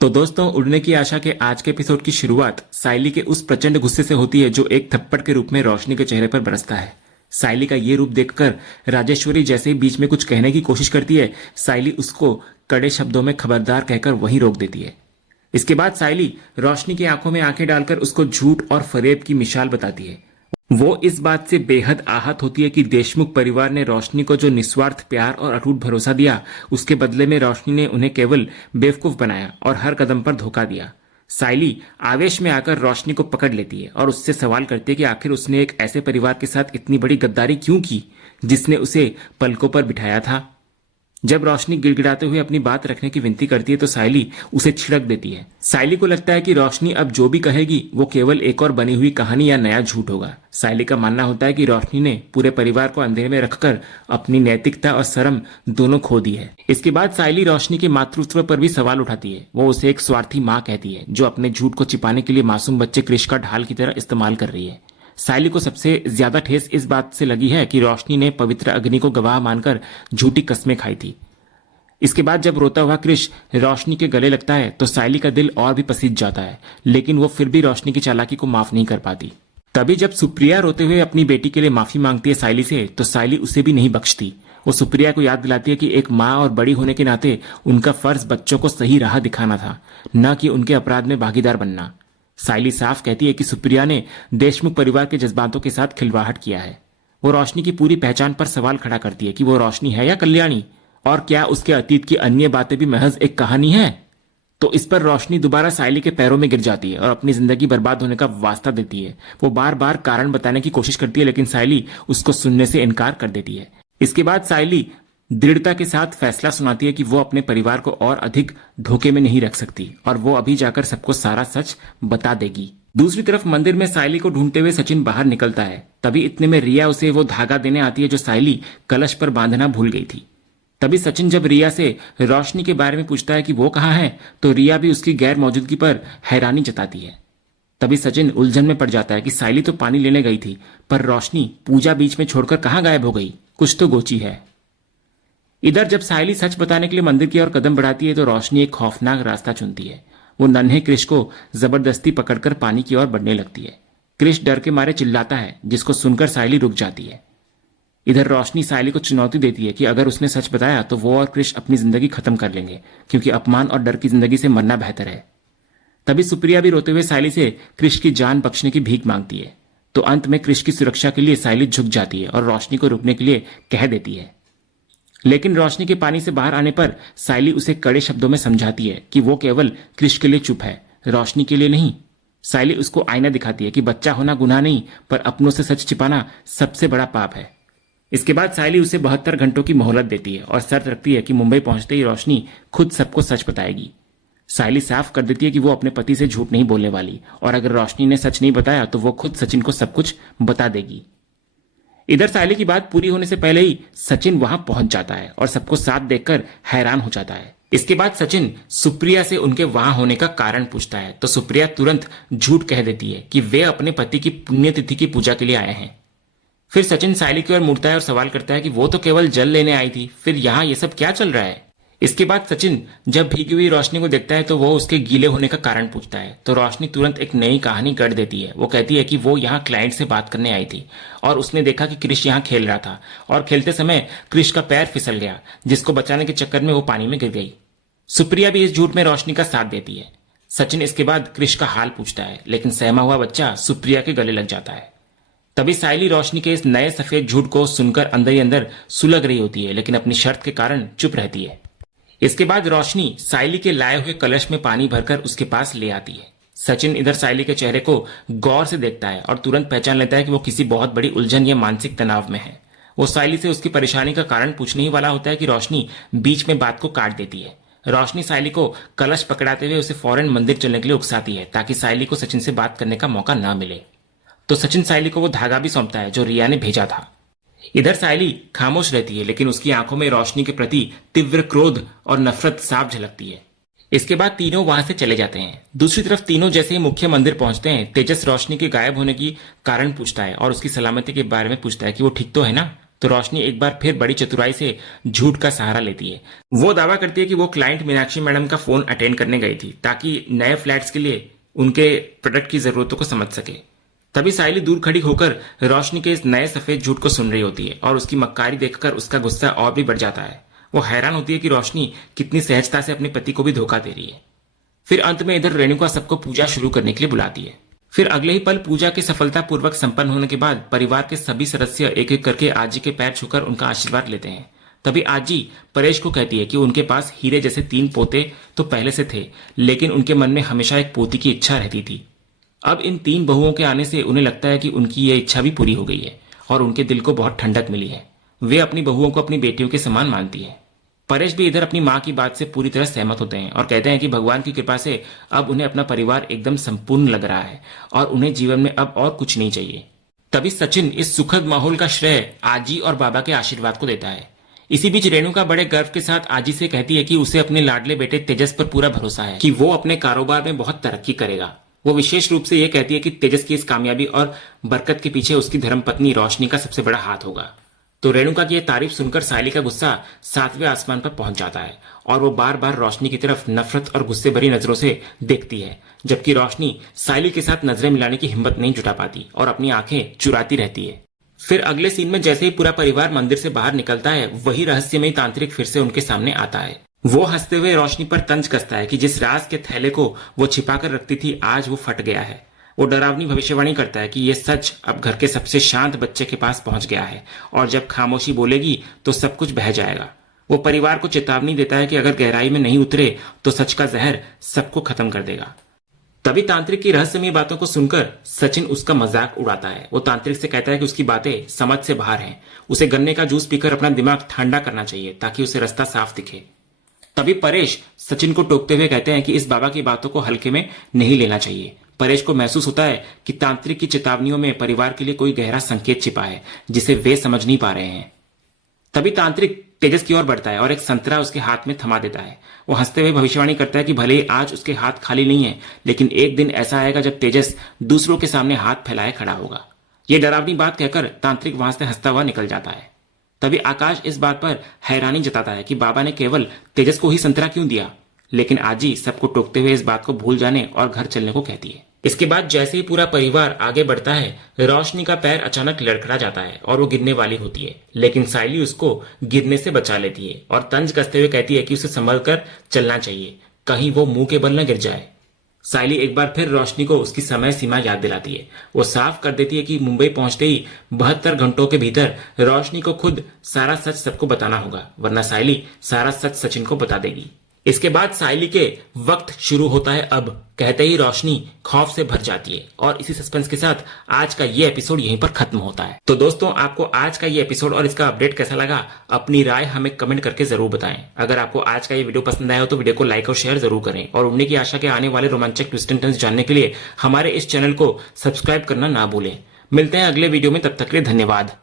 तो दोस्तों, उड़ने की आशा के आज के एपिसोड की शुरुआत साइली के उस प्रचंड गुस्से से होती है जो एक थप्पड़ के रूप में रोशनी के चेहरे पर बरसता है। साइली का ये रूप देखकर राजेश्वरी जैसे ही बीच में कुछ कहने की कोशिश करती है, साइली उसको कड़े शब्दों में खबरदार कहकर वहीं रोक देती है। इसके बाद साइली रोशनी की आंखों में आंखें डालकर उसको झूठ और फरेब की मिसाल बताती है। वो इस बात से बेहद आहत होती है कि देशमुख परिवार ने रोशनी को जो निस्वार्थ प्यार और अटूट भरोसा दिया, उसके बदले में रोशनी ने उन्हें केवल बेवकूफ बनाया और हर कदम पर धोखा दिया। साइली आवेश में आकर रोशनी को पकड़ लेती है और उससे सवाल करती है कि आखिर उसने एक ऐसे परिवार के साथ इतनी बड़ी गद्दारी क्यों की जिसने उसे पलकों पर बिठाया था। जब रोशनी गिड़गिड़ाते हुए अपनी बात रखने की विनती करती है तो साइली उसे छिड़क देती है। साइली को लगता है कि रोशनी अब जो भी कहेगी वो केवल एक और बनी हुई कहानी या नया झूठ होगा। साइली का मानना होता है कि रोशनी ने पूरे परिवार को अंधेरे में रखकर अपनी नैतिकता और शर्म दोनों खो दी है। इसके बाद साइली रोशनी के मातृत्व पर भी सवाल उठाती है। वो उसे एक स्वार्थी माँ कहती है जो अपने झूठ को छिपाने के लिए मासूम बच्चे क्रिश का ढाल की तरह इस्तेमाल कर रही है। साइली को सबसे ज्यादा ठेस इस बात से लगी है कि रोशनी ने पवित्र अग्नि को गवाह मानकर झूठी कस्में खाई थी। इसके बाद जब रोता हुआ क्रिश रोशनी के गले लगता है तो साइली का दिल और भी पसीज जाता है, लेकिन वो फिर भी रोशनी की चालाकी को माफ नहीं कर पाती। तभी जब सुप्रिया रोते हुए अपनी बेटी के लिए माफी मांगती है साइली से, तो साइली उसे भी नहीं बख्शती। वो सुप्रिया को याद दिलाती है कि एक माँ और बड़ी होने के नाते उनका फर्ज बच्चों को सही राह दिखाना था, न कि उनके अपराध में भागीदार बनना। साइली साफ कहती है कि सुप्रिया ने देशमुख परिवार के जज्बातों के साथ खिलवाड़ किया है। वो रोशनी की पूरी पहचान पर सवाल खड़ा करती है कि वो रोशनी है या कल्याणी, और क्या उसके अतीत की अन्य बातें भी महज एक कहानी है। तो इस पर रोशनी दोबारा साइली के पैरों में गिर जाती है और अपनी जिंदगी बर्बाद होने का वास्ता देती है। वो बार बार कारण बताने की कोशिश करती है, लेकिन साइली उसको सुनने से इनकार कर देती है। इसके बाद साइली दृढ़ता के साथ फैसला सुनाती है कि वो अपने परिवार को और अधिक धोखे में नहीं रख सकती और वो अभी जाकर सबको सारा सच बता देगी। दूसरी तरफ मंदिर में साइली को ढूंढते हुए सचिन बाहर निकलता है। तभी इतने में रिया उसे वो धागा देने आती है जो साइली कलश पर बांधना भूल गई थी। तभी सचिन जब रिया से रोशनी के बारे में पूछता है कि वो कहाँ है, तो रिया भी उसकी गैर मौजूदगी पर हैरानी जताती है। तभी सचिन उलझन में पड़ जाता है कि साइली तो पानी लेने गई थी, पर रोशनी पूजा बीच में छोड़कर कहाँ गायब हो गई, कुछ तो गोची है। इधर जब साइली सच बताने के लिए मंदिर की ओर कदम बढ़ाती है तो रोशनी एक खौफनाक रास्ता चुनती है। वो नन्हे क्रिश को जबरदस्ती पकड़कर पानी की ओर बढ़ने लगती है। क्रिश डर के मारे चिल्लाता है, जिसको सुनकर साइली रुक जाती है। इधर रोशनी साइली को चुनौती देती है कि अगर उसने सच बताया तो वो और क्रिश अपनी जिंदगी खत्म कर लेंगे, क्योंकि अपमान और डर की जिंदगी से मरना बेहतर है। तभी सुप्रिया भी रोते हुए साइली से क्रिश की जान बख्शने की भीख मांगती है। तो अंत में क्रिश की सुरक्षा के लिए साइली झुक जाती है और रोशनी को रुकने के लिए कह देती है। लेकिन रोशनी के पानी से बाहर आने पर साइली उसे कड़े शब्दों में समझाती है कि वो केवल क्रिश के लिए चुप है, रोशनी के लिए नहीं। साइली उसको आईना दिखाती है कि बच्चा होना गुनाह नहीं, पर अपनों से सच छिपाना सबसे बड़ा पाप है। इसके बाद साइली उसे 72 घंटों की मोहलत देती है और शर्त रखती है कि मुंबई पहुंचते ही रोशनी खुद सबको सच बताएगी। साइली साफ कर देती है कि वो अपने पति से झूठ नहीं बोलने वाली, और अगर रोशनी ने सच नहीं बताया तो वो खुद सचिन को सब कुछ बता देगी। इधर साइली की बात पूरी होने से पहले ही सचिन वहां पहुंच जाता है और सबको साथ देखकर हैरान हो जाता है। इसके बाद सचिन सुप्रिया से उनके वहां होने का कारण पूछता है, तो सुप्रिया तुरंत झूठ कह देती है कि वे अपने पति की पुण्यतिथि की पूजा के लिए आए हैं। फिर सचिन साइली की ओर मुड़ता है और सवाल करता है कि वो तो केवल जल लेने आई थी, फिर यहाँ ये सब क्या चल रहा है। इसके बाद सचिन जब भीगी हुई रोशनी को देखता है तो वो उसके गीले होने का कारण पूछता है, तो रोशनी तुरंत एक नई कहानी गढ़ देती है। वो कहती है कि वो यहाँ क्लाइंट से बात करने आई थी और उसने देखा कि क्रिश यहाँ खेल रहा था और खेलते समय क्रिश का पैर फिसल गया, जिसको बचाने के चक्कर में वो पानी में गिर गई। सुप्रिया भी इस झूठ में रोशनी का साथ देती है। सचिन इसके बाद क्रिश का हाल पूछता है, लेकिन सहमा हुआ बच्चा सुप्रिया के गले लग जाता है। तभी साइली रोशनी के इस नए सफेद झूठ को सुनकर अंदर ही अंदर सुलग रही होती है, लेकिन अपनी शर्त के कारण चुप रहती है। इसके बाद रोशनी साइली के लाए हुए कलश में पानी भरकर उसके पास ले आती है। सचिन इधर साइली के चेहरे को गौर से देखता है और तुरंत पहचान लेता है कि वो किसी बहुत बड़ी उलझन या मानसिक तनाव में है। वो साइली से उसकी परेशानी का कारण पूछने ही वाला होता है कि रोशनी बीच में बात को काट देती है। रोशनी साइली को कलश पकड़ाते हुए उसे फौरन मंदिर चलने के लिए उकसाती है, ताकि साइली को सचिन से बात करने का मौका ना मिले। तो सचिन साइली को वो धागा भी सौंपता है जो रिया ने भेजा था। इधर साइली खामोश रहती है, लेकिन उसकी आंखों में रोशनी के प्रति तीव्र क्रोध और नफरत साफ झलकती है। इसके बाद तीनों वहां से चले जाते हैं। दूसरी तरफ तीनों जैसे ही मुख्य मंदिर पहुंचते हैं, तेजस रोशनी के गायब होने की कारण पूछता है और उसकी सलामती के बारे में पूछता है कि वो ठीक तो है ना। तो रोशनी एक बार फिर बड़ी चतुराई से झूठ का सहारा लेती है। वो दावा करती है कि वो क्लाइंट मीनाक्षी मैडम का फोन अटेंड करने गई थी ताकि नए फ्लैट्स के लिए उनके प्रोडक्ट की जरूरतों को समझ सके। तभी साइली दूर खड़ी होकर रोशनी के इस नए सफेद झूठ को सुन रही होती है और उसकी मक्कारी देखकर उसका गुस्सा और भी बढ़ जाता है। वो हैरान होती है कि रोशनी कितनी सहजता से अपने पति को भी धोखा दे रही है। फिर अंत में इधर रेणुका सबको पूजा शुरू करने के लिए बुलाती है। फिर अगले ही पल पूजा के सफलतापूर्वक संपन्न होने के बाद परिवार के सभी सदस्य एक एक करके आजी के पैर छूकर उनका आशीर्वाद लेते हैं। तभी आजी परेश को कहती है कि उनके पास हीरे जैसे 3 पोते तो पहले से थे, लेकिन उनके मन में हमेशा एक पोती की इच्छा रहती थी। अब इन 3 बहुओं के आने से उन्हें लगता है कि उनकी यह इच्छा भी पूरी हो गई है और उनके दिल को बहुत ठंडक मिली है। वे अपनी बहुओं को अपनी बेटियों के समान मानती है। परेश भी इधर अपनी मां की बात से पूरी तरह सहमत होते हैं और कहते हैं कि भगवान की कृपा से अब उन्हें अपना परिवार एकदम संपूर्ण लग रहा है और उन्हें जीवन में अब और कुछ नहीं चाहिए। तभी सचिन इस सुखद माहौल का श्रेय आजी और बाबा के आशीर्वाद को देता है। इसी बीच रेणुका बड़े गर्व के साथ आजी से कहती है कि उसे अपने लाडले बेटे तेजस पर पूरा भरोसा है कि वो अपने कारोबार में बहुत तरक्की करेगा। वो विशेष रूप से ये कहती है कि तेजस की इस कामयाबी और बरकत के पीछे उसकी धर्मपत्नी रोशनी का सबसे बड़ा हाथ होगा। तो रेणुका की यह तारीफ सुनकर साइली का गुस्सा 7वें आसमान पर पहुंच जाता है और वो बार बार रोशनी की तरफ नफरत और गुस्से भरी नजरों से देखती है, जबकि रोशनी साइली के साथ नजरें मिलाने की हिम्मत नहीं जुटा पाती और अपनी आंखें चुराती रहती है। फिर अगले सीन में जैसे ही पूरा परिवार मंदिर से बाहर निकलता है, वही रहस्यमयी तांत्रिक फिर से उनके सामने आता है। वो हंसते हुए रोशनी पर तंज कसता है कि जिस राज के थैले को वो छिपाकर रखती थी, आज वो फट गया है। वो डरावनी भविष्यवाणी करता है कि ये सच अब घर के सबसे शांत बच्चे के पास पहुंच गया है और जब खामोशी बोलेगी तो सब कुछ बह जाएगा। वो परिवार को चेतावनी देता है कि अगर गहराई में नहीं उतरे तो सच का जहर सबको खत्म कर देगा। तभी तांत्रिक की रहस्यमयी बातों को सुनकर सचिन उसका मजाक उड़ाता है। वो तांत्रिक से कहता है कि उसकी बातें समझ से बाहर हैं, उसे गन्ने का जूस पीकर अपना दिमाग ठंडा करना चाहिए ताकि उसे रास्ता साफ दिखे। तभी परेश सचिन को टोकते हुए कहते हैं कि इस बाबा की बातों को हल्के में नहीं लेना चाहिए। परेश को महसूस होता है कि तांत्रिक की चेतावनियों में परिवार के लिए कोई गहरा संकेत छिपा है जिसे वे समझ नहीं पा रहे हैं। तभी तांत्रिक तेजस की ओर बढ़ता है और एक संतरा उसके हाथ में थमा देता है। वो हंसते हुए भविष्यवाणी करता है कि भले ही आज उसके हाथ खाली नहीं है, लेकिन एक दिन ऐसा आएगा जब तेजस दूसरों के सामने हाथ फैलाए खड़ा होगा। ये डरावनी बात कहकर तांत्रिक वहां से हंसता हुआ निकल जाता है। तभी आकाश इस बात पर हैरानी जताता है कि बाबा ने केवल तेजस को ही संतरा क्यों दिया, लेकिन आजी सबको टोकते हुए इस बात को भूल जाने और घर चलने को कहती है। इसके बाद जैसे ही पूरा परिवार आगे बढ़ता है, रोशनी का पैर अचानक लड़खड़ा जाता है और वो गिरने वाली होती है, लेकिन साइली उसको गिरने से बचा लेती है और तंज कसते हुए कहती है कि उसे संभल कर चलना चाहिए, कहीं वो मुंह के बल न गिर जाए। साइली एक बार फिर रोशनी को उसकी समय सीमा याद दिलाती है। वो साफ कर देती है कि मुंबई पहुंचते ही 72 घंटों के भीतर रोशनी को खुद सारा सच सबको बताना होगा, वरना साइली सारा सच सचिन को बता देगी। इसके बाद साइली के वक्त शुरू होता है। अब कहते ही रोशनी खौफ से भर जाती है और इसी सस्पेंस के साथ आज का ये एपिसोड यहीं पर खत्म होता है। तो दोस्तों, आपको आज का ये एपिसोड और इसका अपडेट कैसा लगा, अपनी राय हमें कमेंट करके जरूर बताएं। अगर आपको आज का ये वीडियो पसंद आया हो तो वीडियो को लाइक और शेयर जरूर करें और उड़ने की आशा के आने वाले रोमांचक ट्विस्ट एंड टर्न्स जानने के लिए हमारे इस चैनल को सब्सक्राइब करना ना भूलें। मिलते हैं अगले वीडियो में, तब तक के लिए धन्यवाद।